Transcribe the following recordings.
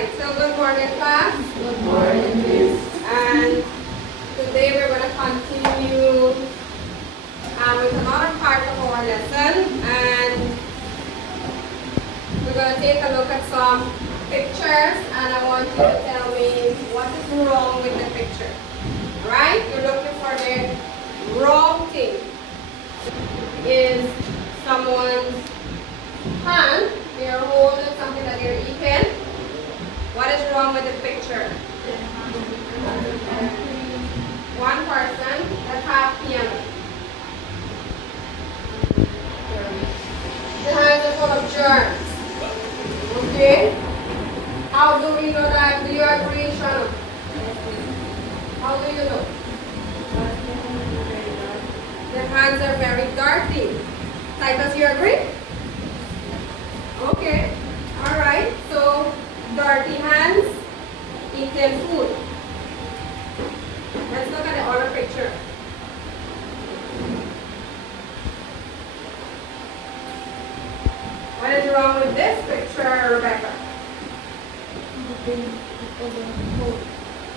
right, so good morning, class. Good morning, Miss. And today we're going to continue with another part of our lesson. And we're going to take a look at some pictures. And I want you to tell me what is wrong with the picture. Right? You're looking for the wrong thing. Is someone's hand. They're holding something that they're eating. What is wrong with the picture? One person, that's half piano. The hands are full of germs. Okay? How do we know that? Do you agree, Shana? How do you know? The hands are very dirty. Titus, you agree? Okay. Alright. So, dirty hands, eating food. Let's look at the other picture. What is wrong with this picture, Rebecca?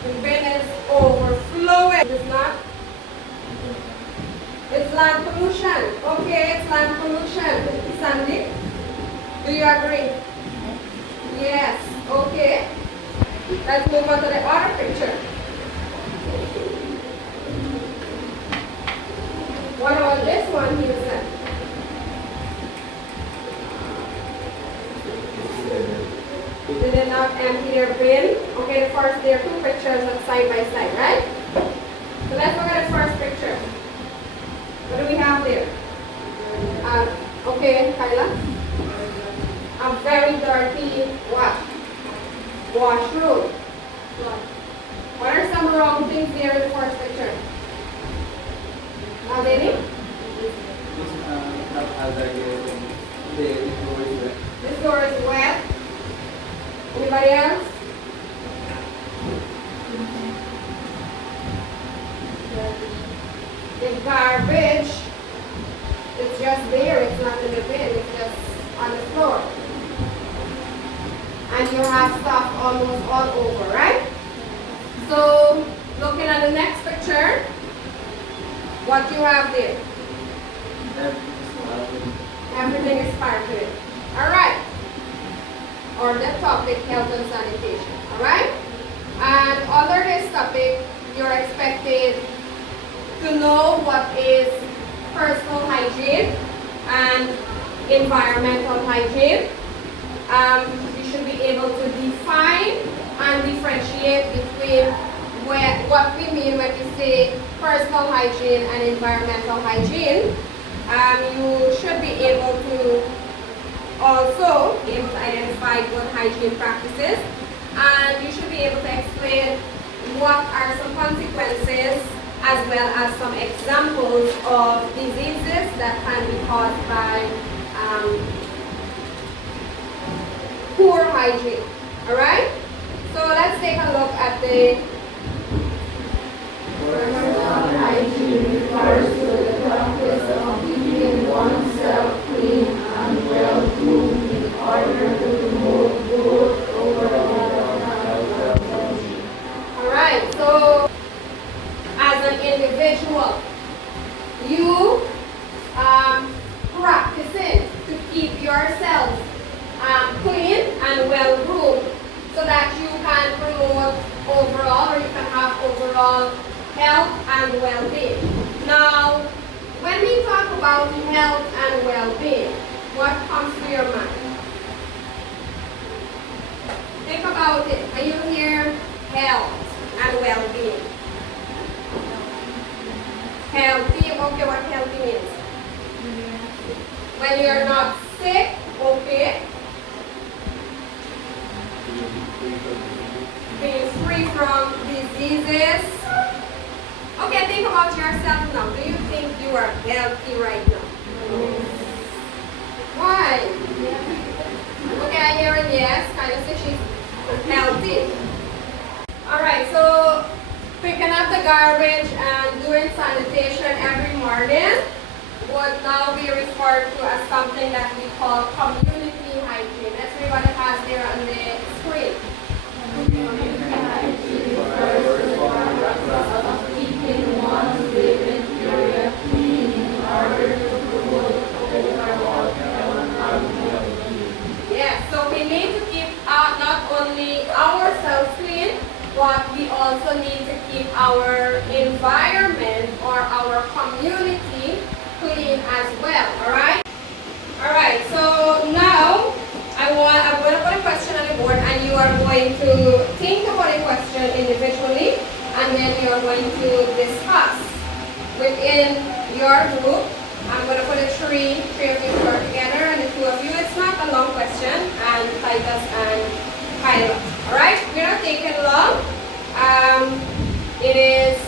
The bin is overflowing. It's not. It's land pollution. Okay, it's land pollution. Sandy, do you agree? Yes. Okay. Let's move on to the other picture. What about this one, Houston? Did they not empty their bin? Okay, the first, there are two pictures that's side by side, right? So let's look at the first picture. What do we have there? Okay, Kyla. A very dirty what? Washroom. What are some wrong things there in the first picture? Now, Danny? This door is wet. Anybody else? The garbage, it's just there. It's not in the bin. It's just on the floor. And you have stuff almost all over, right? So, looking at the next picture, what you have there? Everything is sparkling. Alright. Or the topic, health and sanitation. Alright? And under this topic, you're expected to know what is personal hygiene and environmental hygiene. You should be able to define and differentiate between what we mean when we say personal hygiene and environmental hygiene. You should be able to also be able to identify good hygiene practices, and you should be able to explain what are some consequences as well as some examples of diseases that can be caused by poor hygiene. Alright? So let's take a look at the Personal hygiene refers to the practice of keeping oneself clean and well-groomed in order to promote good overall health and well-being. Alright, so as an individual, you practicing to keep yourself clean and well-groomed so that you can promote overall, or you can have overall health and well-being. Now, when we talk about health and well-being, what comes to your mind? Think about it. When you hear health and well-being. Healthy, okay, what healthy means? When you're not sick, okay. Being free from diseases. Okay, think about yourself now. Do you think you are healthy right now? Why? Okay, I hear a yes. Kind of say she's healthy. Alright, so picking up the garbage and doing sanitation every morning would now be referred to as something that we call community hygiene. That's what it has there on the screen. but we also need to keep our environment or our community clean as well, alright? Alright, so now I'm going to put a question on the board and you are going to think about a question individually and then you are going to discuss within your group. I'm going to put three of you to work together and the two of you. It's not a long question, and Titus and Kyla. Alright, we're not taking long. It is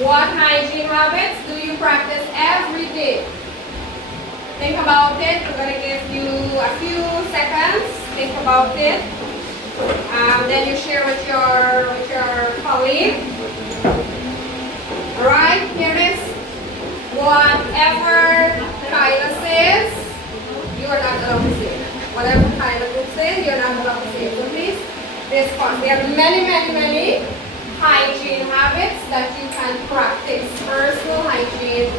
what hygiene habits do you practice every day? Think about it. I'm going to give you a few seconds. Think about it. Then you share with your colleague. Alright, here it is. Whatever Kyla says, you are not allowed to say. Whatever Kyla says, you're not allowed to say. So please discuss. There are many hygiene habits that you can practice. Personal hygiene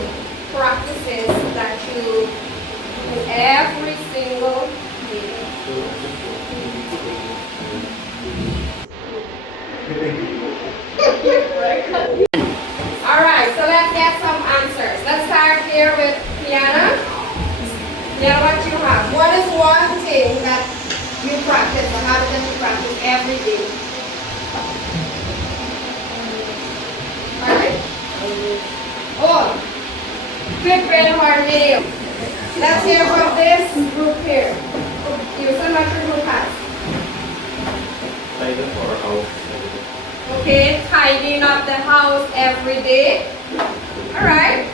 practices that you do every single day. Alright, so let's get some answers. Let's start here with Kiana. Kiana, what you have? What is one thing that you practice, a habit that you practice every day? Alright? Oh, quick brain hard video. Let's hear from this group here. Houston, what your group has? Tidy our house. Okay, tidying up the house every day. Alright.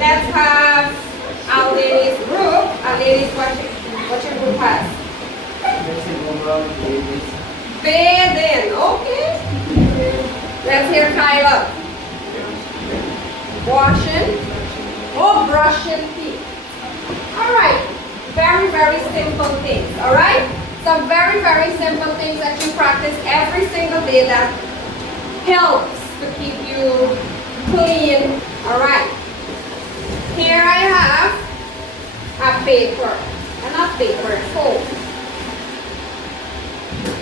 Let's have our ladies group. Our ladies, what your group has? Bathing. Okay. Let's hear Kyla. Washing. Oh, brushing teeth. Alright. Very simple things. Alright? Some very simple things that you practice every single day that helps to keep you clean. Alright. Here I have a paper. Not paper, foam.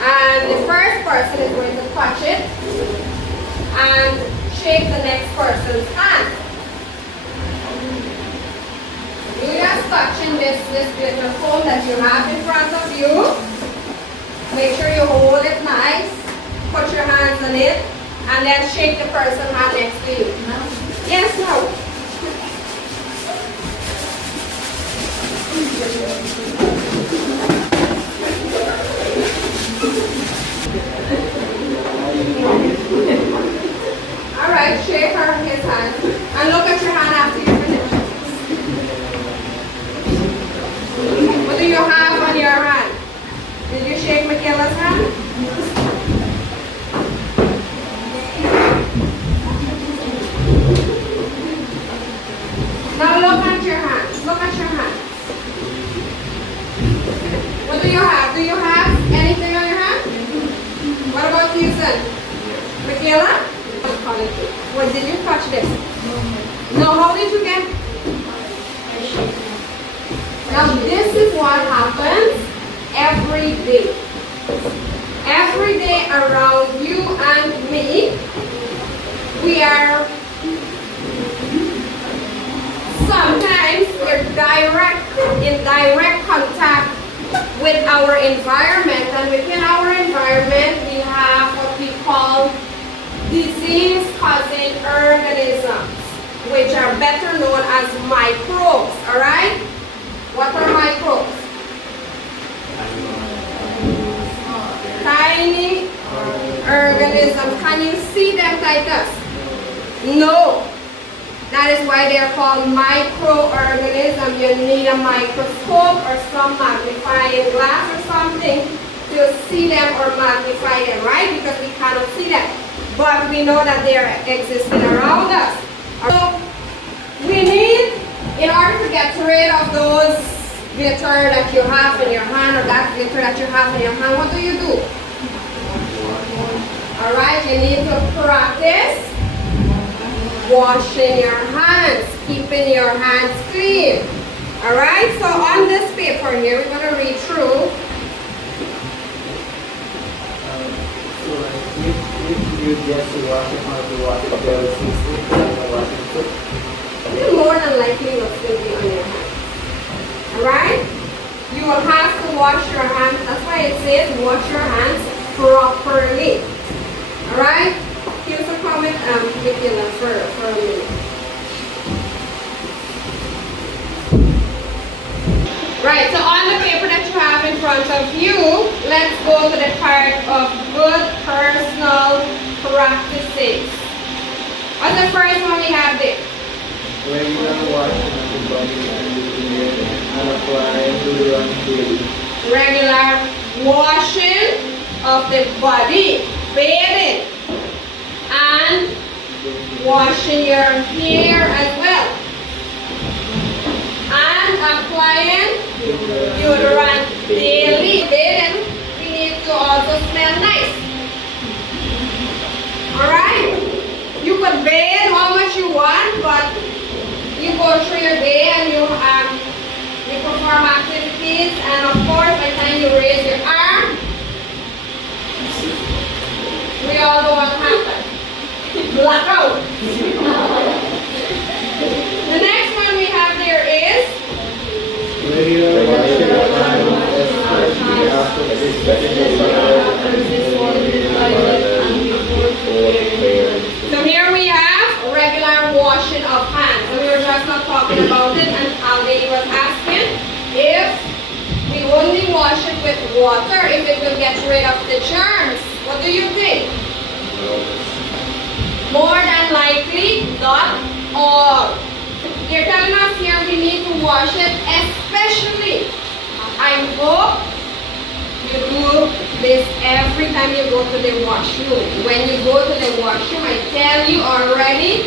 And the first person is going to touch it and shake the next person's hand. You just touching this little foam that you have in front of you. Make sure you hold it nice. Put your hands on it and then shake the person's hand next to you. No? Yes, no. Alright, shake his hand and look at your hand after you finish. What do you have on your hand? Did you shake Michaela's hand? Now look at your hands. Look at your hands. What do you have? Do you have anything on your hand? What about you, son? Michaela? What did you touch this? No, how did you get? Now this is what happens every day. Every day around you and me, we are sometimes we're in direct contact with our environment, and within our environment we have what we call disease-causing organisms, which are better known as microbes. Alright? What are microbes? Tiny organisms. Can you see them, Titus? No. That is why they are called microorganisms. You need a microscope or some magnifying glass or something to see them or magnify them, right? Because we cannot see them. But we know that they are existing around us. So we need, in order to get rid of those glitter that you have in your hand or that glitter that you have in your hand, what do? Alright, you need to practice washing your hands, keeping your hands clean. Alright, so on this paper here, we're going to read through. So if you just wash it, how to wash it, there is 16 washing soap. You're more than likely will still be on your hands. Alright? You will have to wash your hands. That's why it says wash your hands properly. Alright? Here's a comment with you now for a minute. Right, so on the paper that you have in front of you, let's go to the part of good personal practices. What's the first one we have there? Regular washing of the body and apply deodorant daily. Regular washing of the body, bathing, and washing your hair as well, and applying deodorant daily. Bathing, we need to also smell nice. Alright? You could bathe how much you want, but you go through your day and you perform activities, and of course by the time you raise your arm, we all know what happened. Blackout. The next one we have there is Regular washing of hands, especially after so here we have regular washing of hands. So we were just not talking about it, and Aldi was asking if we only wash it with water, if it will get rid of the germs. What do you think? More than likely, not all. They're telling us here we need to wash it, especially. I hope you do this every time you go to the washroom. When you go to the washroom, I tell you already,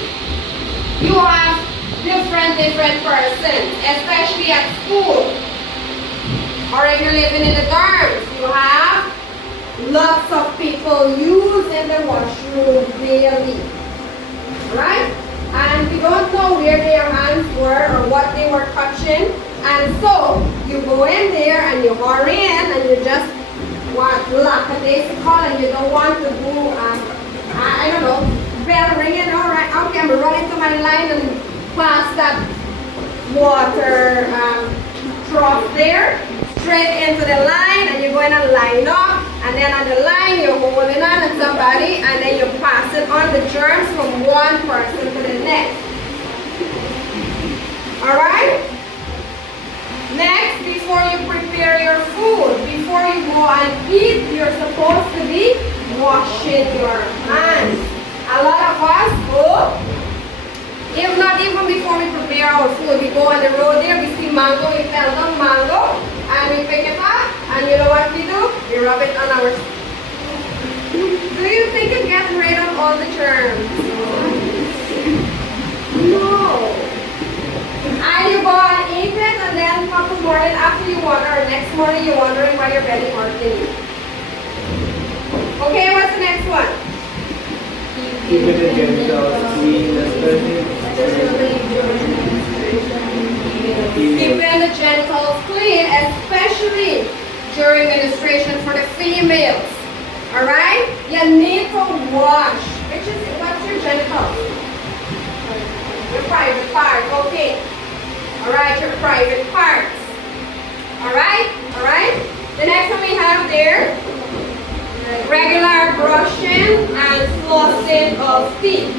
you have different persons, especially at school. Or if you're living in the dorms, you have lots of people using the washroom daily. Right? And we don't know where their hands were or what they were touching. And so you go in there and you hurry in and you just want lackadaisical and you don't want to do, I don't know, bell ringing. All right, okay, I'm running to my line and pass that water trough there, straight into the line, and you go in and line up. And then on the line, you're holding on to somebody, and then you pass it on the germs from one person to the next. Alright? Next, before you prepare your food, before you go and eat, you're supposed to be washing your hands. A lot of us go, if not even before we prepare our food, we go on the road there, we see mango, we fell down mango, and we pick it up, and you know what we do? We rub it on our skin. Do you think it gets rid of all the germs? No. And you go and eat it, and then couple morning after you water, or next morning you're wondering why your belly hurting. Okay, what's the next one? keeping the genitals clean, especially Keeping the genitals clean, especially during menstruation for the females. Alright? You need to wash. What's your genitals? Your private part, okay. Alright, your private parts. Alright? Alright? The next one we have there, regular brushing and flossing of teeth.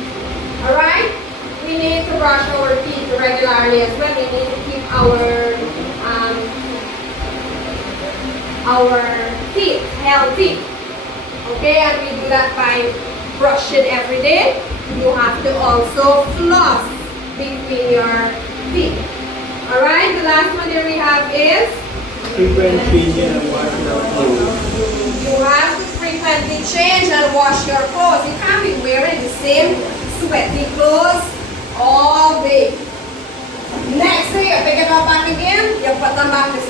Alright? We need to brush our teeth regularly as well. We need to keep our teeth healthy. Okay, and we do that by brushing every day. You have to also floss between your teeth. Alright, the last one here we have is frequent changing and washing of clothes. you have to frequently change and wash your clothes. You can't be wearing the same sweaty clothes all day. Next day you pick it up back again, you put them back the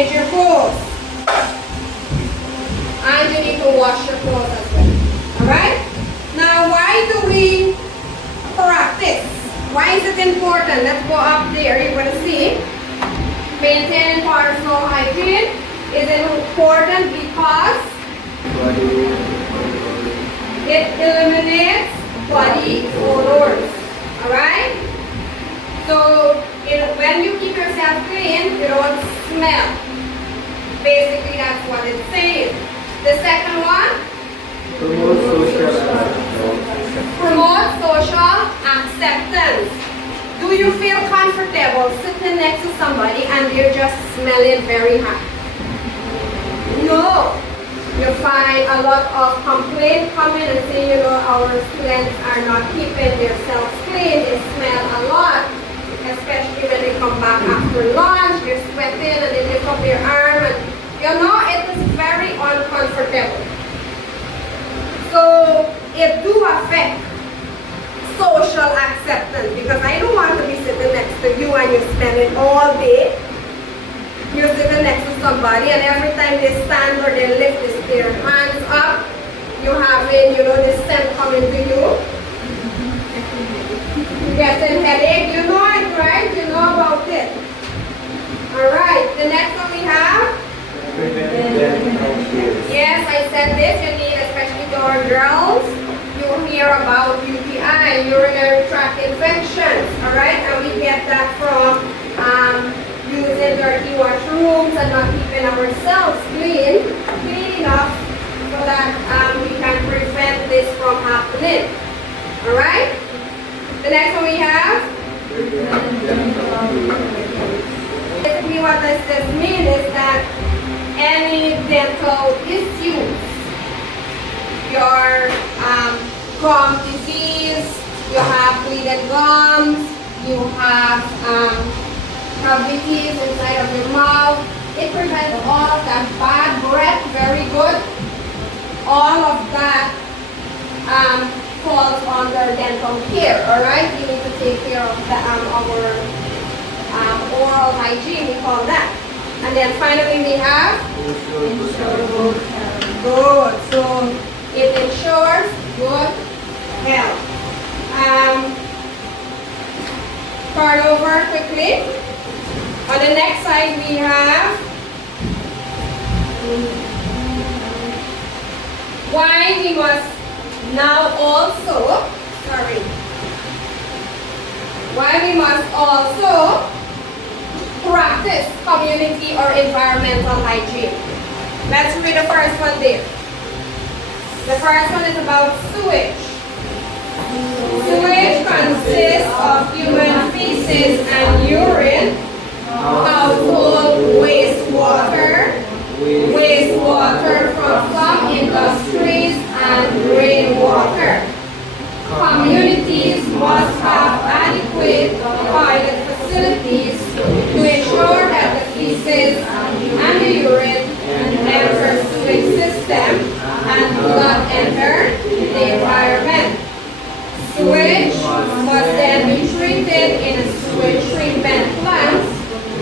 change your clothes. And you need to wash your clothes as well. Alright? Now, why do we practice? Why is it important? Let's go up there. You're going to see. Maintaining personal hygiene is important because it eliminates body odors. Alright? So, when you keep yourself clean, you don't smell. Basically, that's what it's saying. The second one, promote social acceptance. Do you feel comfortable sitting next to somebody and they're just smelling very hot? No. You find a lot of complaints coming and saying, our students are not keeping themselves clean. They smell a lot, especially when they come back after lunch. They're sweating and they lift up their arm and it is very uncomfortable. So it do affect social acceptance because I don't want to be sitting next to you and you're spending all day. You're sitting next to somebody and every time they stand or they lift their hands up, you're having, this scent coming to you. You're getting headache. You know it, right? You know about it. Alright, the next one we have. Yes, I said this. You need, especially to our girls, you hear about UTI, urinary tract infections, alright? And we get that from using dirty washrooms and not keeping ourselves clean enough so that we can prevent this from happening, alright? The next one we have. Basically what this means is that any dental issues, your gum disease, you have bleeding gums, you have cavities inside of your mouth, it prevents all of that bad breath, very good. All of that falls under dental care, alright? You need to take care of the, our oral hygiene, we call that. And then finally we have good. So it ensures good health. Turn over quickly. On the next side we have why we must now also, why we must also practice community or environmental hygiene. Let's read the first one there. The first one is about sewage. Sewage consists of human feces and urine, household wastewater, wastewater from some industries, and rainwater. Communities must have adequate toilet facilities to ensure that the feces and the urine enter sewage system and do not enter the environment. Sewage must then be treated in a sewage treatment plant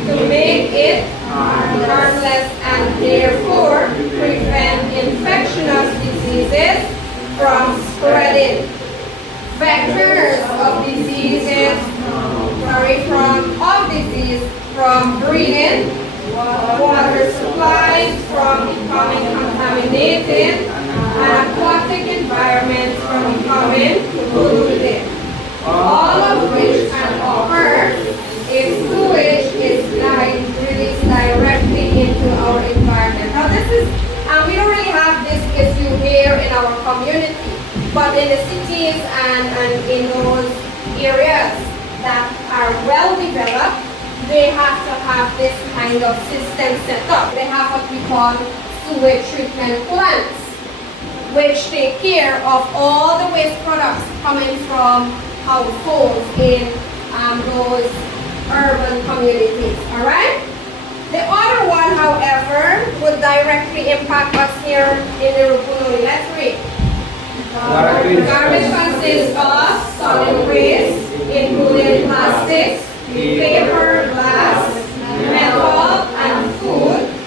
to make it harmless and therefore prevent infectious diseases from spreading. Vectors of diseases, from breathing, water supplies from becoming contaminated, and aquatic environments from becoming polluted. All of which can occur if sewage is released directly into our environment. Now this is, we don't really have this issue here in our community, but in the cities and in those areas that are well developed, they have to have this kind of system set up. They have what we call sewage treatment plants, which take care of all the waste products coming from households in those urban communities, alright? The other one, however, would directly impact us here in the Rupununi. Let's read. Garbage consists of solid waste, including plastics, paper, glass, metal, and food,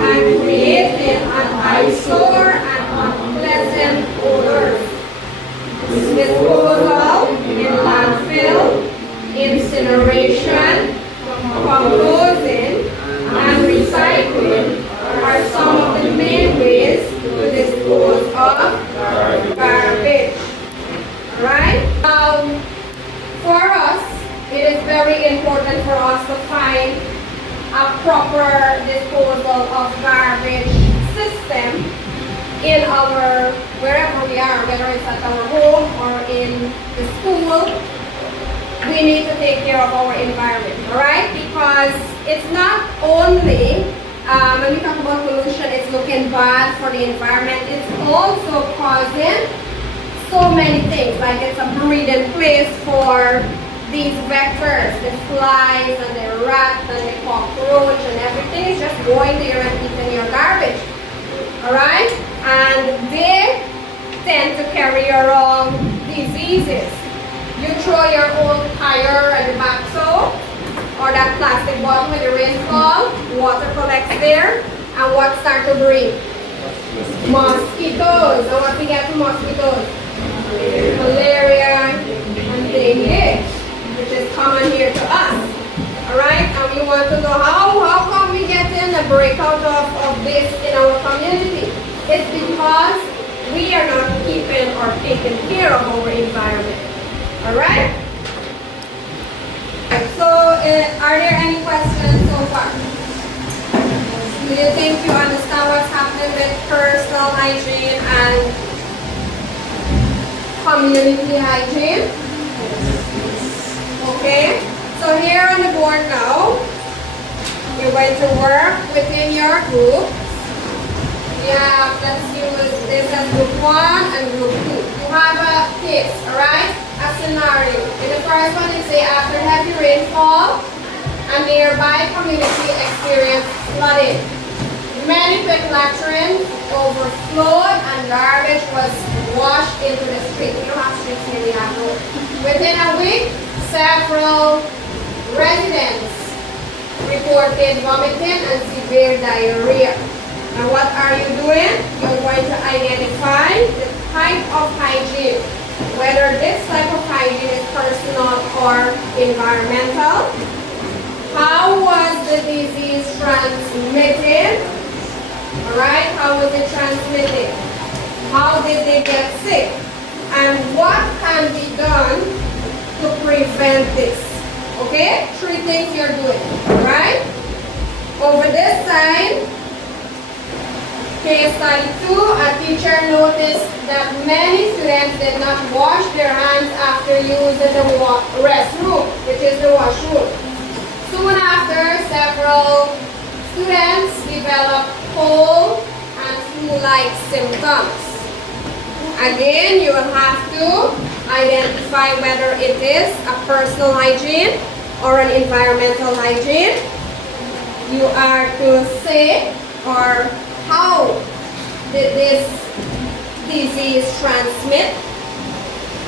and creating an eyesore and unpleasant odors. Disposal in landfill, incineration, composting, and recycling are some of the main ways to dispose of garbage. Alright? Now, for us, it is very important for us to find a proper disposal of garbage system in our, wherever we are, whether it's at our home or in the school. We need to take care of our environment, alright? Because it's not only, when we talk about pollution, it's looking bad for the environment, it's also causing so many things, like it's a breeding place for these vectors, the flies and the rat and the cockroach and everything is just going there and eating your garbage. Alright? And they tend to carry around diseases. You throw your old tire at the back so, or that plastic bottle with the rainfall, water collects there, and what start to breed? Mosquitoes. And what we get from mosquitoes? Malaria and dengue, which is common here to us. Alright? And we want to know how come we get in a breakout of this in our community? It's because we are not keeping or taking care of our environment. Alright? So, are there any questions so far? Do you think you understand what's happening with personal hygiene and community hygiene? Okay? So here on the board now, you're going to work within your group. We have, let's use this as group 1 and group 2. You have a case, alright? A scenario. In the first one, you say after heavy rainfall, a nearby community experienced flooding. Many pit latrines overflowed and garbage was washed into the street. We don't have streets here, we have roads. Within a week, several residents reported vomiting and severe diarrhea. Now what are you doing? You're going to identify the type of hygiene, whether this type of hygiene is personal or environmental. How was the disease transmitted? Alright, how was it transmitted? How did they get sick? And what can be done to prevent this? Okay, 3 things you're doing. Alright? Over this side, case study 2, a teacher noticed that many students did not wash their hands after using the restroom, which is the washroom. Soon after, several students developed cold and flu-like symptoms. Again, you will have to identify whether it is a personal hygiene or an environmental hygiene. You are to say or how did this disease transmit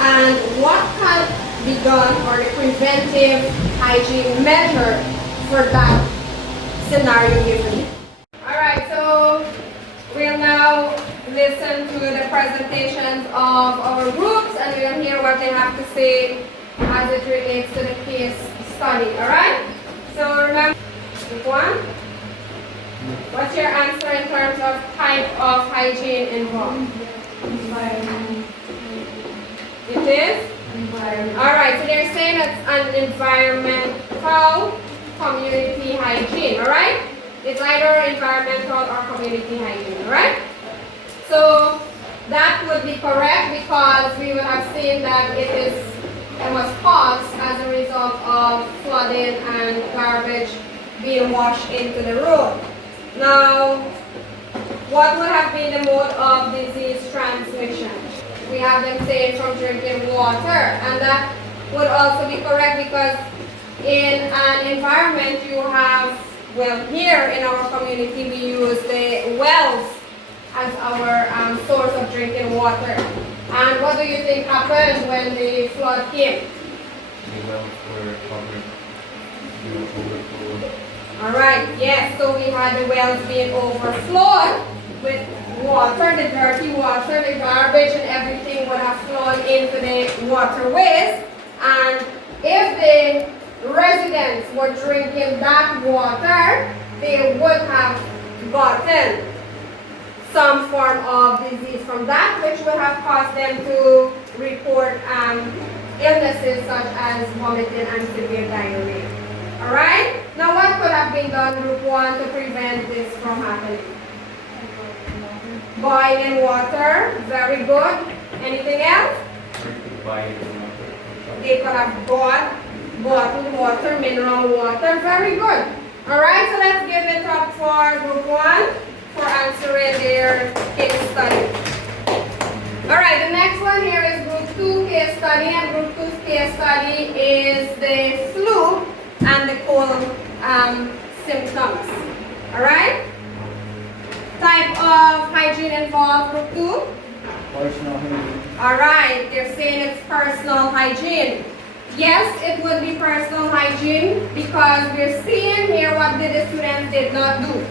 and what can be done or the preventive hygiene measure for that scenario given. Alright, so we'll now listen to the presentations of our groups and we'll hear what they have to say as it relates to the case study. Alright? So remember, group 1. What's your answer in terms of type of hygiene involved? Environment. It is? Environment. Alright, so they're saying it's an environmental community hygiene, alright? It's either environmental or community hygiene, alright? So that would be correct because we would have seen that it was caused as a result of flooding and garbage being washed into the road. Now, what would have been the mode of disease transmission? We have them saying from drinking water, and that would also be correct because in an environment you have, well, here in our community we use the wells as our source of drinking water. And what do you think happened when the flood came? The wells were covered, they were overflowed, Alright, yes, so we had the wells being overflowed with water, the dirty water, the garbage and everything would have flown into the waterways. And if the residents were drinking that water, they would have gotten some form of disease from that, which would have caused them to report illnesses such as vomiting and severe diarrhea. Alright? Now what could have been done, group 1, to prevent this from happening? Boiling water, very good. Anything else? They could have bought bottled water, mineral water, very good. Alright, so let's give it up for group 1 for answering their case study. Alright, the next one here is group 2 case study, and group 2's case study is the flu and the cold symptoms. Alright? Type of hygiene involved, group 2? Personal hygiene. Alright, they're saying it's personal hygiene. Yes, it would be personal hygiene because we're seeing here what the students did not do.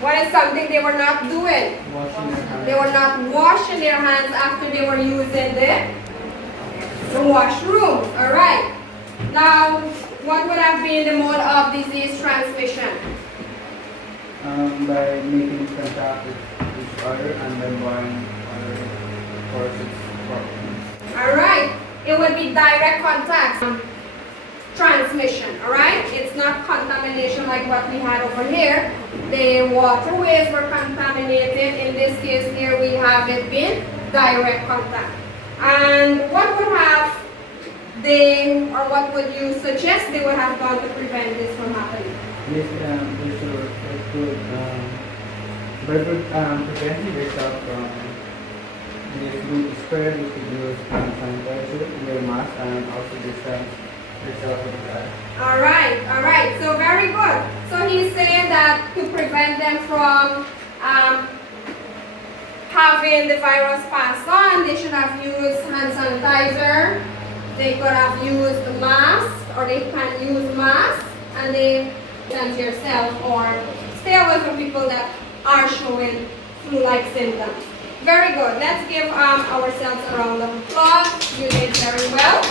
What is something they were not doing? Washing your hands. They were not washing their hands after they were using the washroom. Alright. Now, what would have been the mode of disease transmission? By making contact with each other and by blowing other forces. Alright. It would be direct contact. Transmission, alright? It's not contamination like what we had over here. The waterways were contaminated. In this case here, we have it been direct contact. And what would have they, or what would you suggest they would have done to prevent this from happening? This could prevent yourself from this group spread. You could use hand sanitizer, wear mask, and also distance yourself from that. Alright, so very good. So he's saying that to prevent them from having the virus pass on, they should have used hand sanitizer, they could have used mask, or they can use mask, and they distance yourself or stay away from people that are showing flu-like symptoms. Very good. Let's give ourselves a round of applause. You did very well.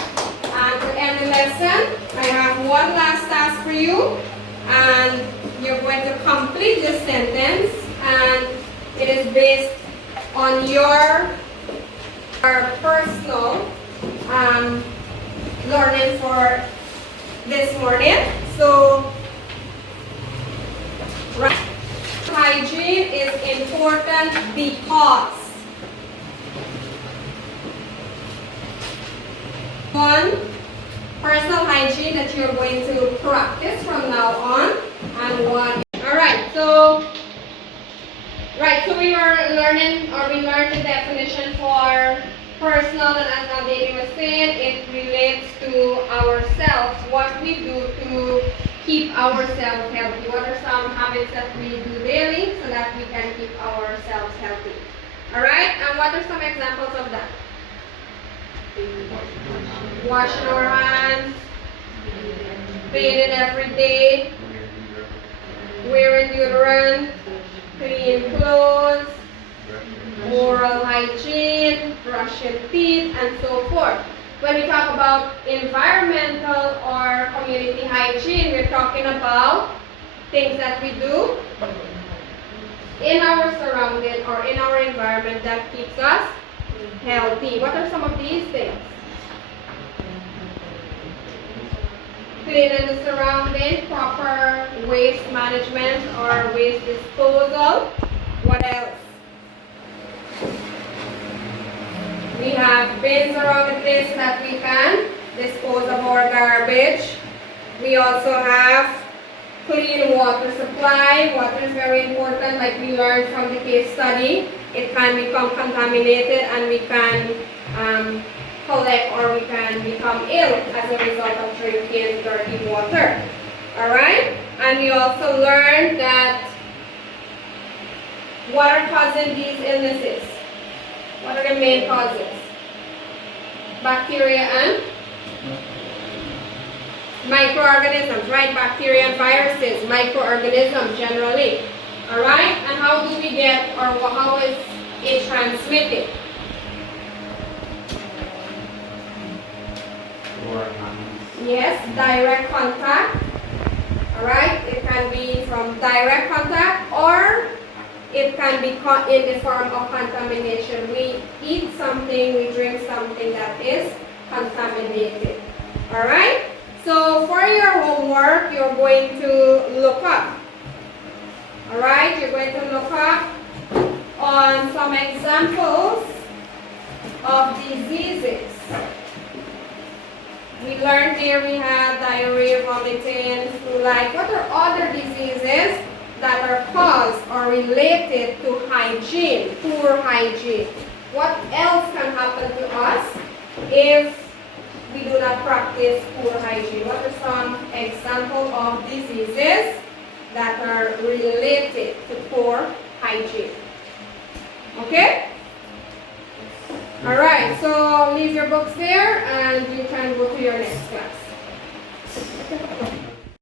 And to end the lesson, I have one last task for you. And you're going to complete this sentence. And it is based on your personal learning for this morning. So, right. Hygiene is important because one, personal hygiene that you're going to practice from now on, and one. Alright, so we are learning, or we learned the definition for personal, and as Nalini was saying, it relates to ourselves, what we do to keep ourselves healthy. What are some habits that we do daily so that we can keep ourselves healthy? Alright, and what are some examples of that? Washing our hands, bathing every day, wearing deodorant, clean clothes, oral hygiene, brushing teeth, and so forth. When we talk about environmental or community hygiene, we're talking about things that we do in our surrounding or in our environment that keeps us healthy. What are some of these things? Cleaning the surrounding, proper waste management or waste disposal. What else? We have bins around the place so that we can dispose of our garbage. We also have clean water supply. Water is very important, like we learned from the case study. It can become contaminated and we can collect or we can become ill as a result of drinking dirty water. Alright? And we also learned that what are causing these illnesses? What are the main causes? Bacteria and Microorganisms, right? Bacteria and viruses, microorganisms generally. Alright? And how do we get, or how is it transmitted? Yes, direct contact. Alright? It can be from direct contact, or it can be caught in the form of contamination. We eat something, we drink something that is contaminated. Alright? So for your homework, you're going to look up. Alright? You're going to look up on some examples of diseases. We learned there we have diarrhea, vomiting, flu-like. What are other diseases that are caused or related to hygiene, poor hygiene? What else can happen to us if we do not practice poor hygiene? What are some examples of diseases that are related to poor hygiene? Okay? Alright, so leave your books there and you can go to your next class.